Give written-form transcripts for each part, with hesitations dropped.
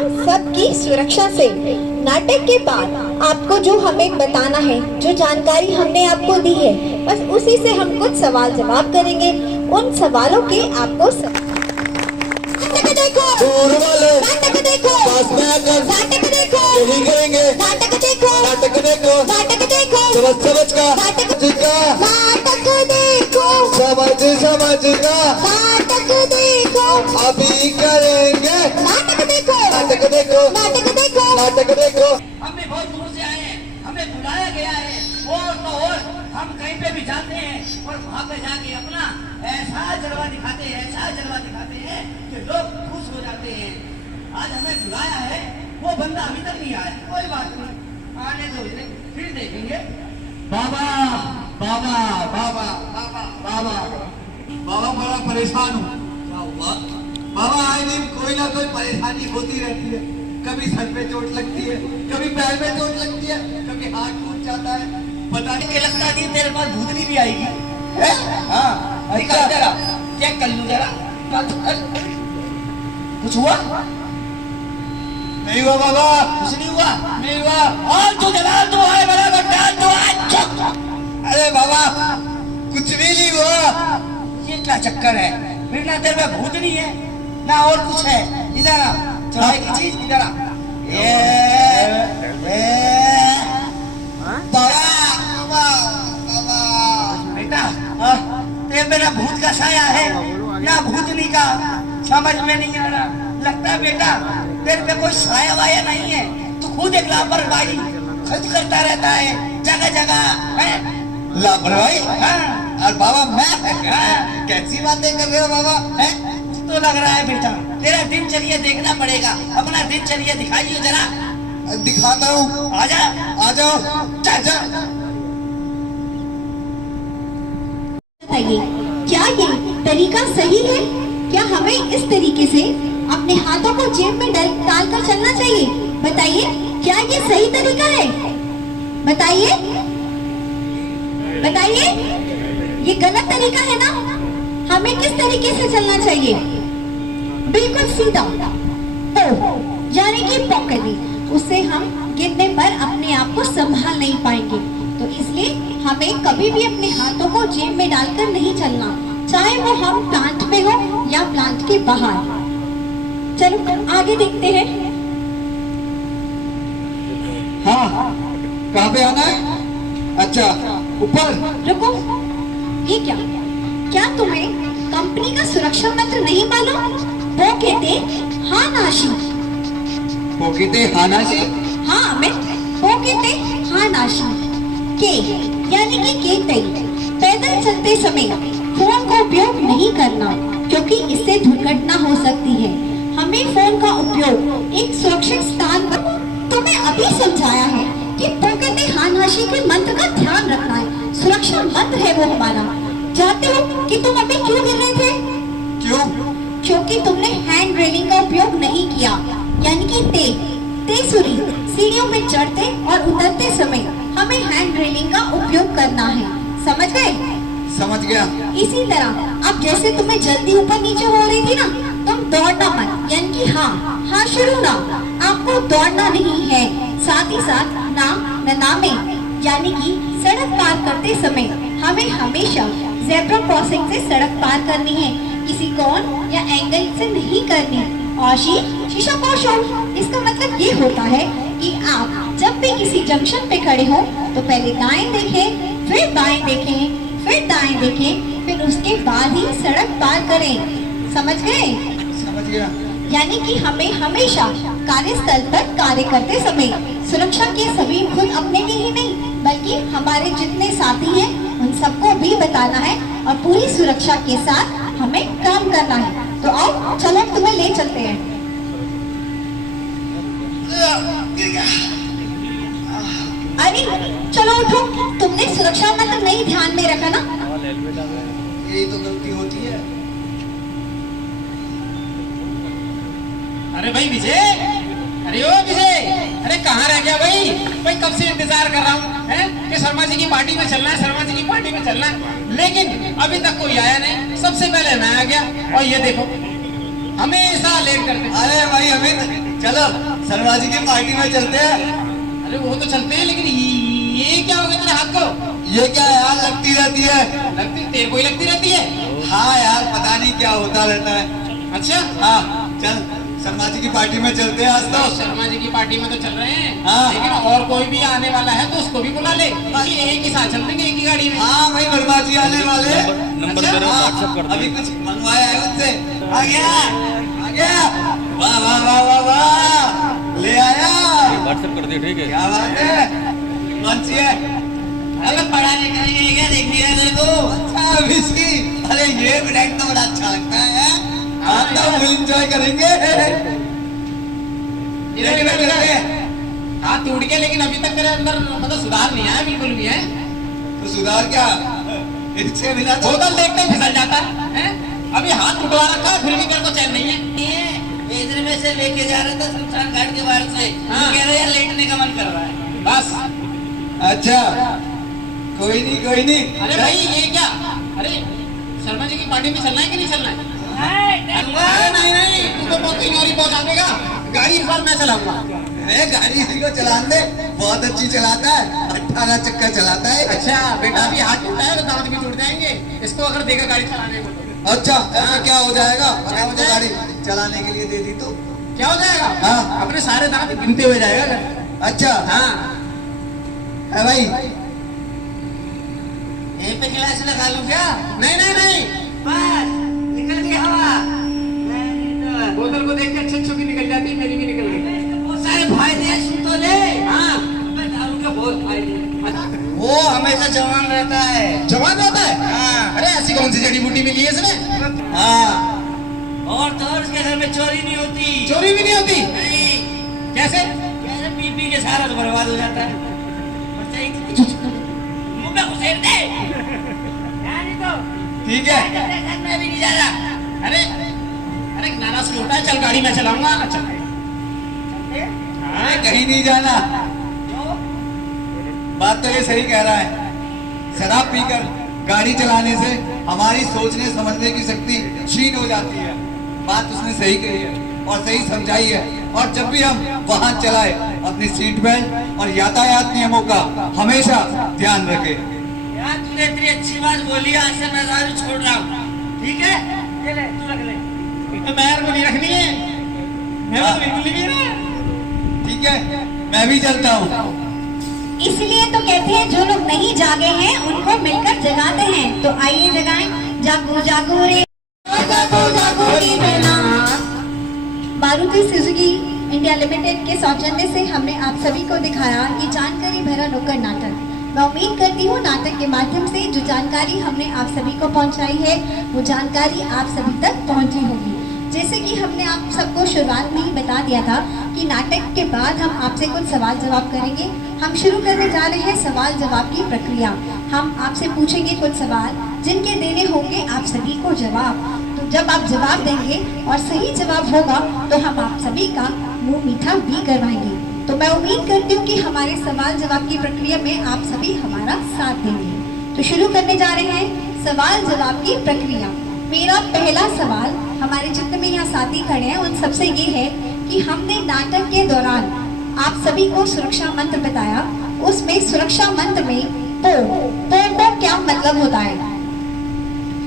हम सबकी सुरक्षा से। नाटक के बाद आपको जो हमें बताना है, जो जानकारी हमने आपको दी है, बस उसी से हम कुछ सवाल जवाब करेंगे। उन सवालों के आपको नाटक देखो, नाटक देखो, नाटक देखो, यही करेंगे। नाटक देखो, नाटक देखो, नाटक देखो, समझ का, नाटक का, नाटक देखो, समझ का, नाटक देखो, अभी करेंगे। नाटक देखो, नाटक देखो, नाटक देखो, नाटक देखो। हम भी बहुत दूर से आए हैं, हमें बुलाया गया है और तो और हम कहीं पे भी जाते हैं और वहाँ पे जाके अपना ऐसा जलवा दिखाते हैं, ऐसा जलवा दिखाते हैं कि लोग खुश हो जाते हैं। आज हमें बुलाया है, वो बंदा अभी तक नहीं आया। कोई बात नहीं, आने दो, फिर देखेंगे। बाबा बाबा बाबा बाबा बाबा बाबा बड़ा परेशान हूँ। क्या हुआ बाबा? आए दिन कोई ना कोई परेशानी होती रहती है। कभी सर पे चोट लगती है, कभी पैर में चोट लगती है, कभी हाथ टूट जाता है। पता नहीं क्या लगता है तेरे पास भूतनी भी आएगी? हाँ, निकाल जरा, चेक कर लूं जरा। कुछ हुआ? नहीं हुआ बाबा, कुछ नहीं हुआ, नहीं हुआ। और तू जलाल तो है बराबर, डाल तो है। अरे बाबा कुछ भी नहीं हुआ। ये क्या चक्कर है? फिर ना तेरे में भूतनी है ना और कुछ है। इधर आ, चढ़ाई की चीज इधर आ। बेटा, तेरे में ना भूत का साया है ना भूतनी का, समझ में नहीं आ रहा। लगता है बेटा तेरे पे कोई साया वाया नहीं है। तू खुद एक लापरवाही खुद करता रहता है जगह जगह है। लापरवाही? हाँ। और बाबा मैं कैसी बातें कर रहे हो बाबा? है? तो लग रहा है बेटा तेरा दिनचर्या देखना पड़ेगा। अपना दिनचर्या दिखाइए जरा। दिखाता हूँ, आजा, आ जाओ। चाचा। बताइए, क्या ये तरीका सही है? क्या हमें इस तरीके से अपने हाथों को जेब में डाल कर चलना चाहिए? बताइए, क्या ये सही तरीका है? बताइए, बताइए, ये गलत तरीका है ना? हमें किस तरीके से चलना चाहिए? बिल्कुल सीधा, तो यानी कि पॉकेटिंग। उससे हम गिरने पर अपने आप को संभाल नहीं पाएंगे। तो इसलिए हमें कभी भी अपने हाथों को जेब में डालकर नहीं चलना, चाहे वो हम प्लांट में हो या प्लांट के बाहर। चलो आगे देखते हैं। हाँ, कहाँ पे आना है? अच्छा, ऊपर। रुको, ये क्या? क्या तुम्हें कंपनी का सुरक्षा मंत्र नहीं मालूम? वो कहते हानाशी। वो कहते हानाशी? हाँ, मैं वो कहते हानाशी। के यानी कि केतई। पैदल चलते समय फोन का उपयोग नहीं करना, क्योंकि इससे दुर्घटना हो सकती है। हमें फोन का उपयोग एक सुरक्षित स्थान पर, तुम्हें अभी समझाया है कि पॉकेट हानाशी के मंत्र का ध्यान रखना है। सुरक्षा मंत्र है वो हमारा। जानते हो कि तुम अभी क्यों गिर रहे थे? क्यों? क्योंकि तुमने हैंड रेलिंग का उपयोग नहीं किया, यानी कि तेसुरी। सीढ़ियों में चढ़ते और उतरते समय हमें हैंड रेलिंग का उपयोग करना है। समझ गए? समझ गया। इसी तरह अब जैसे तुम्हें जल्दी ऊपर नीचे हो रही थी ना, तुम दौड़ना मत, यानी कि हाँ शुरू ना, आपको दौड़ना नहीं है। साथ ही साथ नामे यानी कि सड़क पार करते समय हमें हमेशा ज़ेब्रा क्रॉसिंग से सड़क पार करनी है, किसी कोण या एंगल से नहीं करनी। और शीशा पोशो, इसका मतलब ये होता है कि आप जब भी किसी जंक्शन पे खड़े हो तो पहले दाएं देखें, फिर बाएं देखें, फिर दाएं देखें, फिर उसके बाद ही सड़क पार करें। समझ गए? समझ गया। यानी कि हमें हमेशा कार्यस्थल पर कार्य करते समय सुरक्षा के सभी खुद अपने लिए ही नहीं, बल्कि हमारे जितने साथी हैं उन सबको भी बताना है और पूरी सुरक्षा के साथ हमें काम करना है। तो आओ, चलो तुम्हें ले चलते हैं। अरे चलो उठो, तुमने सुरक्षा मंत्र नहीं ध्यान में रखा ना? यही तो गलती होती है। अरे भाई विजय, अरे ओ विजय, अरे कहाँ रह गया भाई? भाई कब से इंतजार कर रहा हूँ कि शर्मा जी की पार्टी में चलना है, शर्मा जी की पार्टी में चलना है, लेकिन अभी तक कोई आया नहीं। सबसे पहले मैं आ गया और ये देखो हमेशा लेट करते। अरे भाई अमित, चलो शर्मा जी की पार्टी में चलते हैं। अरे वो तो चलते हैं, लेकिन ये क्या हो गया तेरे हाथ को? ये क्या यार, लगती रहती है। लगती तेरे को ही लगती रहती है। हाँ यार, पता नहीं क्या होता रहता है। अच्छा हाँ चल, शर्मा जी की पार्टी में चलते हैं आज तो। शर्मा जी की पार्टी में तो चल रहे हैं, हाँ। लेकिन और कोई भी आने वाला है तो उसको भी बुला ले, क्योंकि एक ही साथ चल देंगे एक ही गाड़ी में। हाँ भाई, वर्मा जी आने वाले। नंबर अच्छा, मेरा हाँ, व्हाट्सएप कर अभी दीजिए। कुछ मंगवाया है उनसे। आ गया, आ गया। वाह वाह वाह वाह वाह, ले आया। व्हाट्सएप कर दिए, ठीक है। क्या बात है, कौन सी है? अबे पढ़ा नहीं करेंगे, ये क्या देखने गए मेरे को? अच्छा विस्की। अरे ये ब्रांड तो बड़ा अच्छा लगता है। हाँ तो फुल एंजॉय करेंगे। हाथ टूट गया, लेकिन अभी तक तेरे अंदर मतलब सुधार नहीं आया बिल्कुल भी है। तो सुधार क्या, इससे बिना तो बोतल देखते ही फिसल जाता है। अभी हाथ टूटवा रखा है, फिर भी तेरे को चैन नहीं है। ये इधर में से लेके जा रहा था शमशान घाट के बाहर से, हाँ। कह रहे यार लेटने का मन कर रहा है। बस। अच्छा, कोई नहीं कोई नहीं। अरे भाई ये क्या? अरे शर्मा जी की पार्टी में चलना है कि नहीं चलना है? अरे नहीं नहीं, तू तो बहुत कहीं और ही पहुंचा देगा। गाड़ी इस बार मैं चलाऊंगा। अरे गाड़ी इसी को चलाने दे, बहुत अच्छी चलाता है, 18 चक्कर चलाता है। अच्छा बेटा, अभी हाथ टूटा है तो दांत भी टूट जाएंगे, इसको अगर देगा गाड़ी चलाने को तो। अच्छा, ऐसा क्या हो जाएगा क्या हो अगर जाएगा? गाड़ी चलाने के लिए दे दी तो? क्या हो जाएगा? हाँ। अपने सारे दांत गिनते हुए जाएगा। अच्छा हाँ। है भाई, यहीं पे गिलास लगा लूं क्या? नहीं नहीं नहीं, बस निकल गई हवा। बोतल को देख के अच्छे अच्छों की निकल जाती है, मेरी भी निकल गई। बहुत सारे फायदे हैं, सुन तो ले। हाँ। मैं दारू के बहुत फायदे हैं। वो हमेशा जवान रहता है। जवान रहता है? हाँ। अरे ऐसी कौन सी जड़ी बूटी मिली है इसमें? हाँ और तो और उसके घर में चोरी नहीं होती। चोरी भी नहीं होती? नहीं, कैसे? कैसे पी पी के सारा तो बर्बाद हो जाता है। मुंह में घुसेड़ दे। नहीं तो ठीक है। मैं भी नहीं जा रहा। अरे अरे नाराज क्यों होता है? चल गाड़ी में चलाऊंगा। चल। अरे कहीं नहीं जाना। बात तो ये सही कह रहा है, शराब पीकर गाड़ी चलाने से हमारी सोचने समझने की शक्ति क्षीण हो जाती है। बात उसने सही कही है और सही समझाई है। और जब भी हम वाहन चलाए, अपनी सीट बेल्ट और यातायात नियमों का हमेशा ध्यान रखें। यार तूने इतनी अच्छी बात बोली, आज से मैं दारू छोड़ रहा हूँ। ठीक है, ये ले तू रख ले। तो मैर को नहीं रखनी है, मैं तो बिल्कुल नहीं है। ठीक है, मैं भी चलता हूँ। इसलिए तो कहते हैं जो लोग नहीं जागे हैं उनको मिलकर जगाते हैं। तो आइए जगाएं, जागो जागो रे, जागो जागो रे बेला। मारुति सुजुकी इंडिया लिमिटेड के सौजन्य से हमने आप सभी को दिखाया ये जानकारी भरा नुक्कड़ नाटक। मैं उम्मीद करती हूँ नाटक के माध्यम से जो जानकारी हमने आप सभी को पहुँचाई है वो जानकारी आप सभी तक पहुँची होगी। जैसे कि हमने आप सबको शुरुआत में ही बता दिया था कि नाटक के बाद हम आपसे कुछ सवाल जवाब करेंगे। हम शुरू करने जा रहे हैं सवाल जवाब की प्रक्रिया। हम आपसे पूछेंगे कुछ सवाल जिनके देने होंगे आप सभी को जवाब। तो जब आप जवाब देंगे और सही जवाब होगा तो हम आप सभी का मुंह मीठा भी करवाएंगे। तो मैं उम्मीद करती हूँ कि हमारे सवाल जवाब की प्रक्रिया में आप सभी हमारा साथ देंगे। तो शुरू करने जा रहे हैं सवाल जवाब की प्रक्रिया। मेरा पहला सवाल हमारे जितने भी यहाँ साथी खड़े हैं उन सबसे ये है कि हमने नाटक के दौरान आप सभी को सुरक्षा मंत्र बताया, उसमें सुरक्षा मंत्र में पो को क्या मतलब होता है?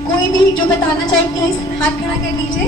कोई भी जो बताना चाहे प्लीज हाथ खड़ा कर लीजिए।